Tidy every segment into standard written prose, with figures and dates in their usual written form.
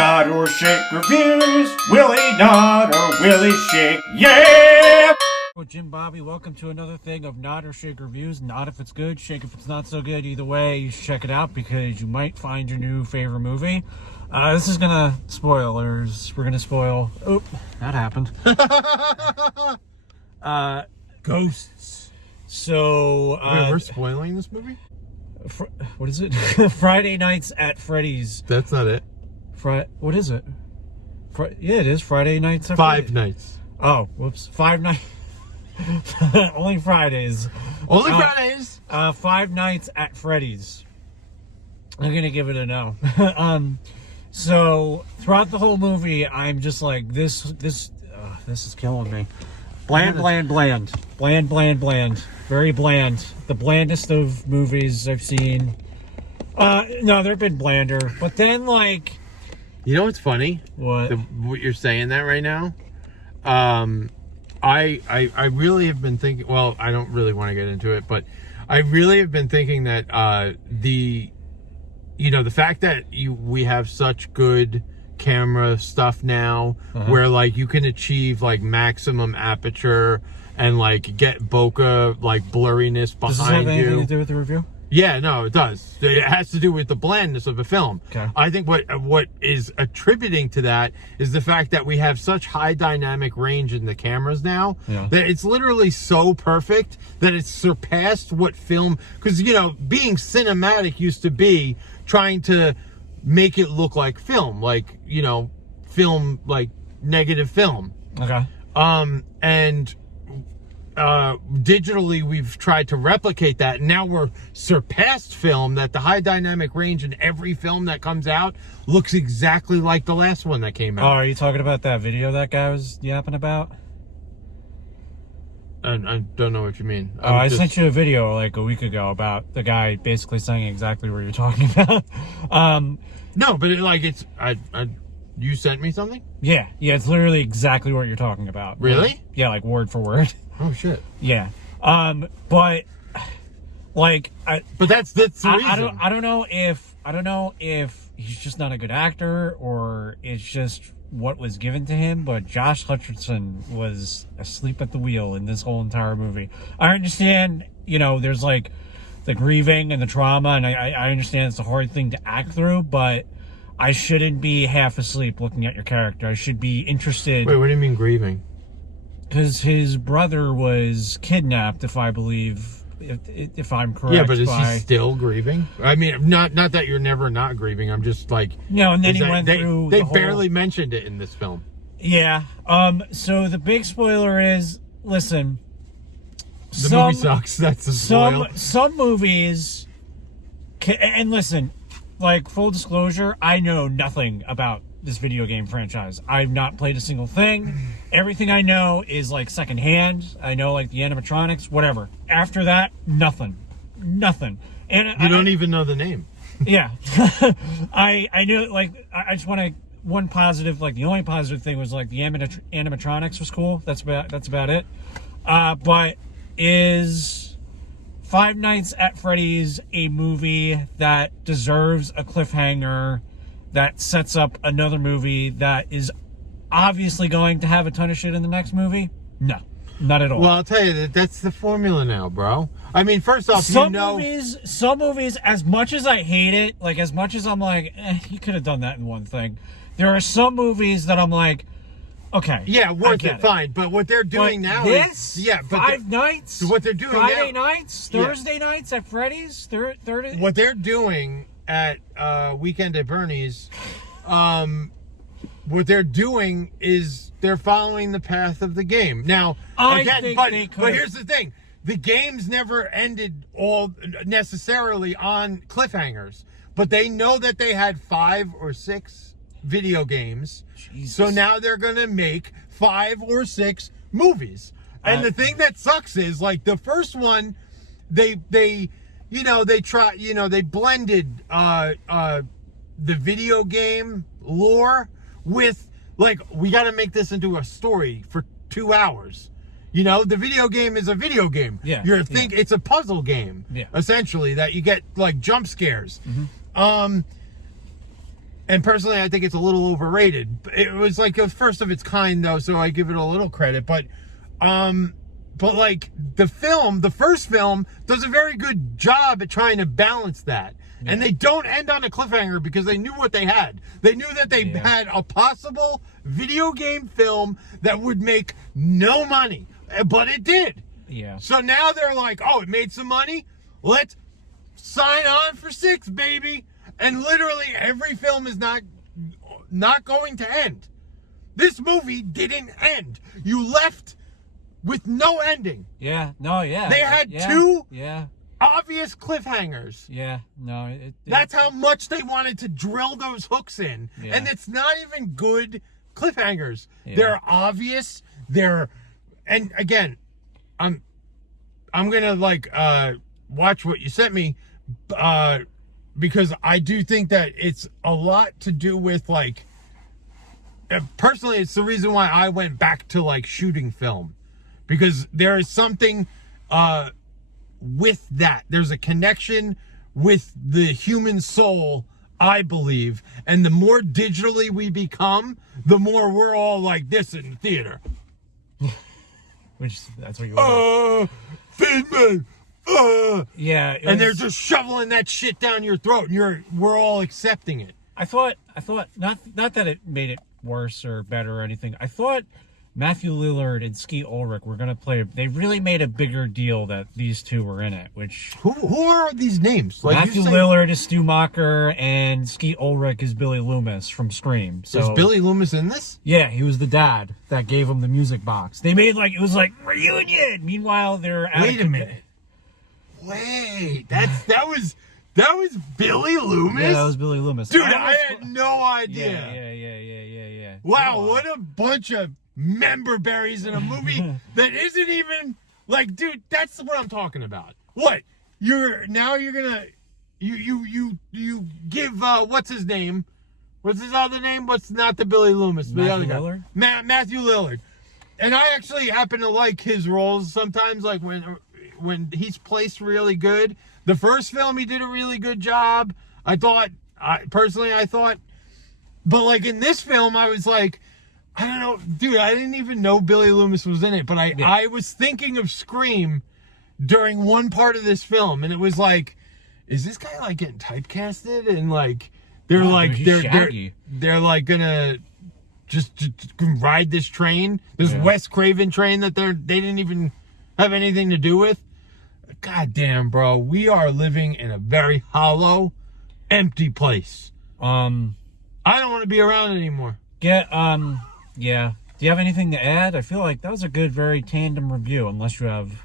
Nod or Shake reviews. Willie Nod or Willie Shake. Yeah! Well, Jim Bobby, welcome to another thing of Nod or Shake reviews. Nod if it's good, shake if it's not so good. Either way, you should check it out because you might find your new favorite movie. This is gonna spoilers. We're gonna spoil. Oop, that happened. Ghosts. So Wait, we're spoiling this movie? What is it? Friday Nights at Freddy's. That's not it. What is it? Yeah, it is Friday Nights at Five Freddy's. Nights. Oh, whoops. 5 nights. Only Fridays. Only Fridays. 5 Nights at Freddy's. I'm gonna give it a no. So throughout the whole movie, I'm just like this is killing me. Bland. Very bland. The blandest of movies I've seen. No, they've been blander. But then, like, You know what's funny? what? What you're saying that right now? I really have been thinking. Well, I don't really want to get into it, but I really have been thinking that the fact that we have such good camera stuff now, where like you can achieve like maximum aperture and like get bokeh like blurriness behind Does this have anything you. to do with the review? Yeah, no, it does. It has to do with the blandness of the film. Okay. I think what is attributing to that is the fact that we have such high dynamic range in the cameras now that it's literally so perfect that it's surpassed what film. Because being cinematic used to be trying to make it look like film, like film, like negative film. Okay. And digitally we've tried to replicate that, and now we're surpassed film, that the high dynamic range in every film that comes out looks exactly like the last one that came Oh, out. are you talking about that video that guy was yapping about? I don't know what you mean. I sent you a video like a week ago about the guy basically saying exactly what you're talking about. No, but you sent me something? Yeah, it's literally exactly what you're talking about. Really? Yeah, like word for word. Oh shit. Yeah. But like But that's the reason. I don't know if he's just not a good actor or it's just what was given to him, but Josh Hutcherson was asleep at the wheel in this whole entire movie. I understand, there's like the grieving and the trauma, and I understand it's a hard thing to act through, but I shouldn't be half asleep looking at your character. I should be interested. Wait, what do you mean grieving? Because his brother was kidnapped, if I believe, if I'm correct. Yeah, but is he still grieving? I mean, not that you're never not grieving. I'm just like, and then he went through. They barely mentioned it in this film. Yeah. So the big spoiler is, listen. The movie sucks. That's the spoil. Some movies, and listen, like full disclosure, I know nothing about this video game franchise. I've not played a single thing. Everything I know is like secondhand. I know like the animatronics, whatever. After that, nothing. And you don't even know the name. Yeah. I knew, like, I just want to, one positive, like the only positive thing was like the animatronics was cool. That's about it. But is Five Nights at Freddy's a movie that deserves a cliffhanger that sets up another movie that is obviously going to have a ton of shit in the next movie? No, not at all. Well, I'll tell you that's the formula now, bro. I mean, first off, some movies, as much as I hate it, like as much as I'm like, you could have done that in one thing. There are some movies that I'm like, okay, yeah, worth it, fine. But what they're doing now is Five Nights. What they're doing Friday now, nights, Thursday nights at Freddy's. What they're doing at Weekend at Bernie's, what they're doing is they're following the path of the game. Now, but here's the thing: the games never ended all necessarily on cliffhangers, but they know that they had 5 or 6 video games. Jesus. So now they're gonna make 5 or 6 movies. And the thing that sucks is like the first one, they blended the video game lore with like, we got to make this into a story for 2 hours. The video game is a video game. Yeah. It's a puzzle game. Yeah. Essentially, that you get like jump scares. Mm-hmm. And personally, I think it's a little overrated. It was like a first of its kind, though, so I give it a little credit. But like the first film does a very good job at trying to balance that. Yeah. And they don't end on a cliffhanger because they knew what they had. They knew that they had a possible video game film that would make no money, but it did. Yeah. So now they're like, oh, it made some money? Let's sign on for 6, baby. And literally every film is not going to end. This movie didn't end. You left with no ending. Yeah. No, yeah. They had 2 obvious cliffhangers. Yeah. No. That's how much they wanted to drill those hooks in. Yeah. And it's not even good cliffhangers. Yeah. They're obvious. And again, I'm gonna watch what you sent me, because I do think that it's a lot to do with personally, it's the reason why I went back to shooting film, because there is something with that. There's a connection with the human soul, I believe, and the more digitally we become, the more we're all like this in the theater. That's what you want. Finman. Yeah, and they're just shoveling that shit down your throat, and we're all accepting it. I thought not that it made it worse or better or anything. I thought Matthew Lillard and Skeet Ulrich were gonna play. They really made a bigger deal that these two were in it. Which who are these names? Matthew Lillard is Stu Macher and Skeet Ulrich is Billy Loomis from Scream. So is Billy Loomis in this? Yeah, he was the dad that gave him the music box. They made it was like reunion. Meanwhile, they're wait a minute. Wait, that was Billy Loomis? Yeah, that was Billy Loomis. Dude, I had no idea. Yeah. Wow, what a bunch of member berries in a movie that isn't even dude, that's what I'm talking about. What? You're gonna you give what's his name? What's his other name? What's not the Billy Loomis? But the other guy. Lillard? Matthew Lillard. And I actually happen to like his roles sometimes, when he's placed really good. The first film, he did a really good job. I thought, but in this film, I was like, I don't know, dude, I didn't even know Billy Loomis was in it, but I was thinking of Scream during one part of this film, and it was like, is this guy getting typecasted? And they're gonna just ride this train, this Wes Craven train that they didn't even have anything to do with. God damn, bro, we are living in a very hollow, empty place. I don't want to be around anymore. Yeah. Do you have anything to add? I feel like that was a good, very tandem review. Unless you have.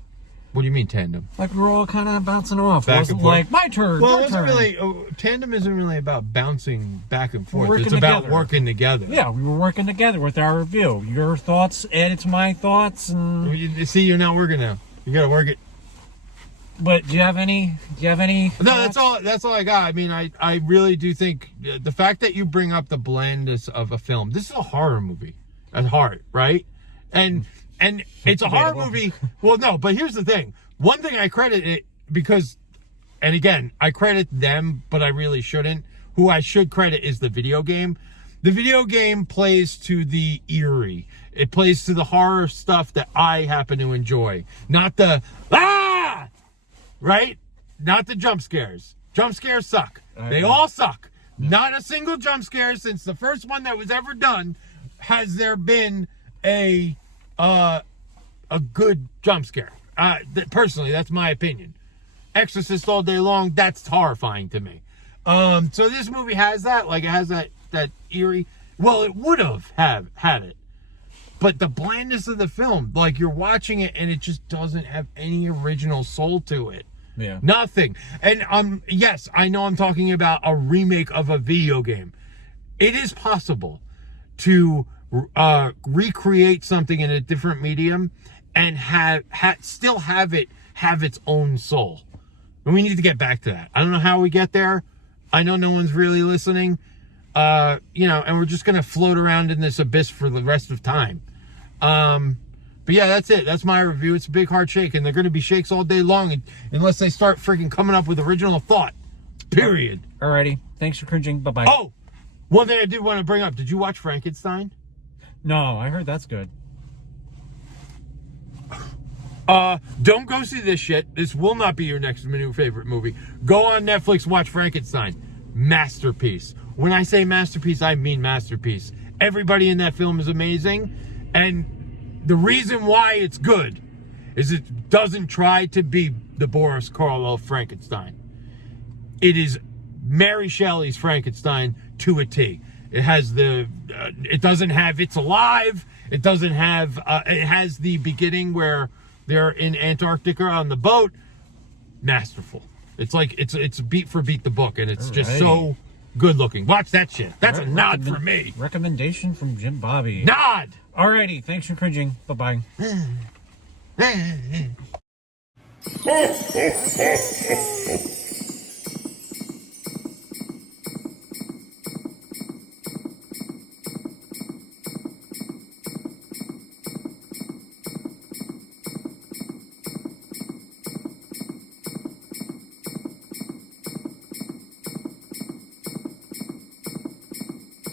What do you mean tandem? We're all kind of bouncing off. Back it wasn't like my turn. Well, it wasn't really. Tandem isn't really about bouncing back and forth. It's about working together. Yeah, we were working together with our review. Your thoughts added to my thoughts, and you see, you're not working now. You got to work it. But do you have any? No, that's all I got. I mean, I really do think the fact that you bring up the blandness of a film. This is a horror movie at heart, right? And it's a horror movie. Well, no, but here's the thing. One thing I credit it because, and again, I credit them, but I really shouldn't. Who I should credit is the video game. The video game plays to the eerie. It plays to the horror stuff that I happen to enjoy, not the right? Not the jump scares. Jump scares suck. They all suck. Not a single jump scare since the first one that was ever done has there been a good jump scare. Personally, that's my opinion. Exorcist all day long, that's horrifying to me. So this movie has that, it has that eerie. Well, it would have had it. But the blandness of the film, you're watching it and it just doesn't have any original soul to it. Yeah. Nothing. And yes, I know I'm talking about a remake of a video game. It is possible to recreate something in a different medium and still have it have its own soul. And we need to get back to that. I don't know how we get there. I know no one's really listening. And we're just going to float around in this abyss for the rest of time. But yeah, that's it. That's my review. It's a big hard shake, and they're going to be shakes all day long unless they start freaking coming up with original thought. Period. Alrighty. Thanks for cringing. Bye-bye. Oh, One thing I did want to bring up, did you watch Frankenstein? No, I heard that's good. Don't go see this shit. This will not be your next new favorite movie. Go on Netflix, watch Frankenstein. Masterpiece. When I say masterpiece, I mean masterpiece. Everybody in that film is amazing. And the reason why it's good is it doesn't try to be the Boris Karloff Frankenstein. It is Mary Shelley's Frankenstein to a T. It has it doesn't have It's Alive. It doesn't have, it has the beginning where they're in Antarctica on the boat. Masterful. It's like, it's beat for beat the book, and it's just so good looking. Watch that shit. That's a nod for me. Recommendation from Jim Bobby. Nod! Alrighty, thanks for cringing. Bye-bye. Ho, ho, ho, ho.